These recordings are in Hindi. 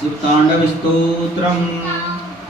सुतांडव स्तोत्रम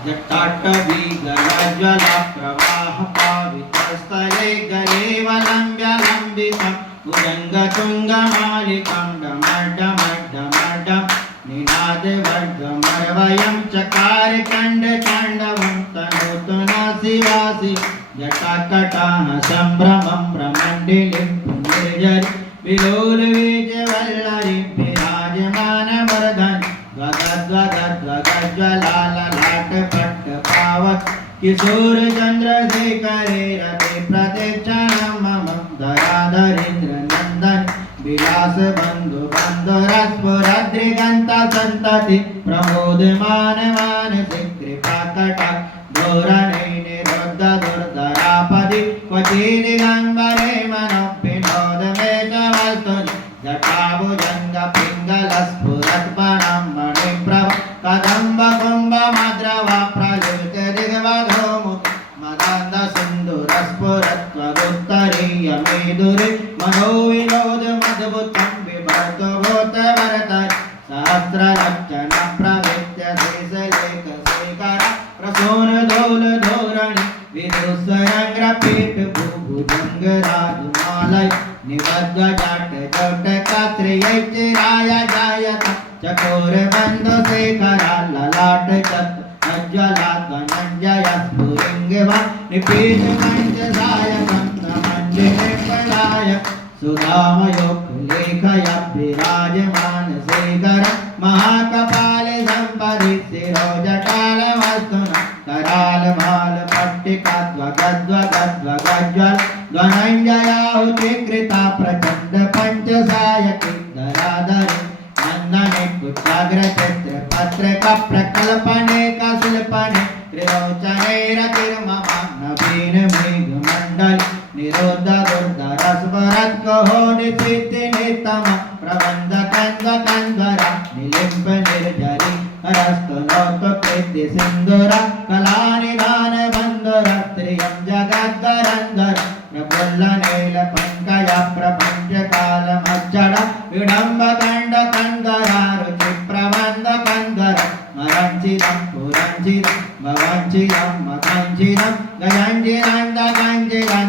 जटाटवी गलाज्वला प्रवाह पावितस्थले गलेवलम्ब्यलम्बितं भुजङ्गतुङ्गमालिकं डमड्डमड्डमड्डं निनादवर्गमरवयं चकारकण्डताण्डवं तनोतुना शिवासि जटाकटाः सम्भ्रमं भ्रमण्डिलिं पुण्यजरि विलोलवीजवल्लरि विराजमानवरदन् ध्वगध्वगध्वगज्वलाललाट पट्ट पावक किशोर चंद्रशेखरे रते प्रतिक्षणं मम धराधरेन्द्र नंदन विलास बंधु बंधुरस्फुरद्रिगंता संतति प्रमोदमान मानसिक कृपा कटा धोरणे निरुद्ध दुर्धरापदि क्वचि दिगंबरे मनो विनोद में वस्तुनि जटाभुजंग पिंगलस्फुरत्पणं मणिप्रभ कदम्ब कुंभ मद्रवा प्रयुक्त दिग्वधूमु मदान्द सिन्धुरस्फुरत्वगुत्तरीय मेदुरे मनोविनोद मद्भुतं विभर्तु भूतवरतरि सहस्रलक्षण प्रवृत्य शेषलेख शेखर प्रसून धौल धोरणि विदुषरङ्ग्रपीठ भूभुजङ्ग राजमालय निबद्ध जाट जट कात्रियैचिराय जायत चकोर बंधु शेखरा ललाट चत अज्वला धनंजय स्फुलिंगव निपीत पंचसाय मंत्रमंडिने पलाय सुधामयोग लेखयाभिराजमान शेखर महाकपाले संपदि शिरोजटाल वस्तुना कराल माल पट्टिका ध्वगध्वगध्वगज्वल धनंजयाहुतिकृता प्रचंड पंचसायकी धराधरि नंदने कुचाग्रचित्र पत्रिका प्रकल्पने कशिल्पने त्रिलोचने रतिर्ममा नवीन मेघमंडल निरोध दुर्धरस्वरत् कहो निशिति नितम प्रबंध कंधरा निलिंब निर्जरी हरस्तनोत कृति सिंधुरा कलानिधान बंधुरा त्रियं जगद्धरंधर प्रफुल्ल नील पंकज प्रपंच काल मज्जड़ विडंब कंड कंधरा रुचि प्रबंध कंधर मरंचिदं पुरंचिदं भवंचिदं मकंचिदं गजंचिदं दगंचिदं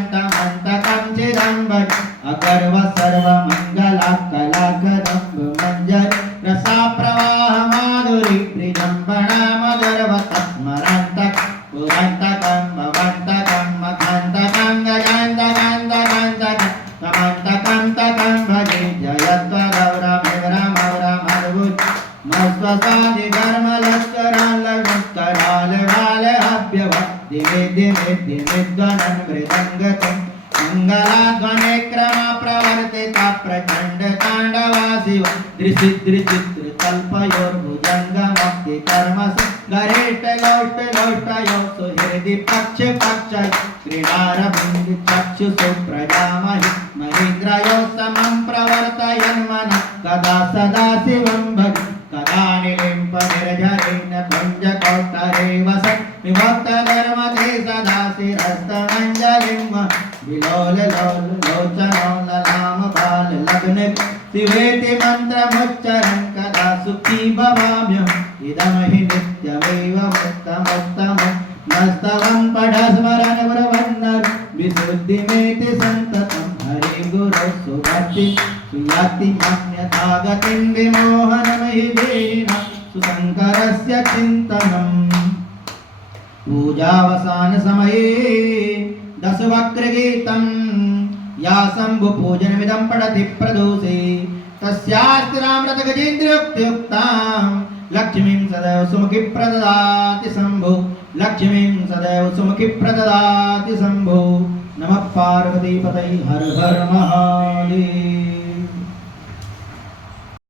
चिदंबज अकर्व सर्व मंगला कलाकदं मंजर रसा प्रवाह माधुरी त्रिजंबणा मदरवत स्मरंतक पुरंतकं भवंतकं मखंतकं गजंतकं समंतकं तकं भजे जयत्व गौरमेवरमद्भुत मस्वसादि धर्म लश्कराल लश्कराल वाल अभ्यव दिवे दिवे दिवे ध्वनं मृदंगतं मंगलाध्वने क्रम प्रवर्तिता प्रचंड तांडवासिव त्रिचित्र कल्पयोर्भुजंग मुक्ति कर्मस गरेट लोट लोटयो सुहृदि पक्ष पक्षय क्रीडार बिंदु चक्षु सुप्रजामहि महेन्द्रयो समं प्रवर्तयन् मन कदा सदा शिवं भज कदा निलिम्प निर्झरेण भुञ्ज कौटरे वसत् विभक्त धर्मते सदा शिरस्तमञ्जलिं विलोल लोल लोचनो ललाम बाल लग्न शिवेति मन्त्रमुच्चरन् कदा सुखी भवाम्यहम् इदमहि नित्यमेव मुक्तमुत्तमम् नस्तवं पठस्मरन् ब्रवन्नर विशुद्धिमेति सन्ततं हरि गुरो सुभक्ति सुयाति मन्यथा गतिं विमोहनमहि देहिना सुशङ्करस्य चिन्तनम् पूजावसान समये दशवक्रगीतं या शम्भु पूजनमिदं पठति प्रदोषे तस्यास्तिरामृत गजेन्द्रयुक्तयुक्तां लक्ष्मीं सदैव सुमुखी प्रददाति शम्भो लक्ष्मीं सदैव सुमुखी प्रददाति शम्भो नमः पार्वतीपतये हर हर महादेव।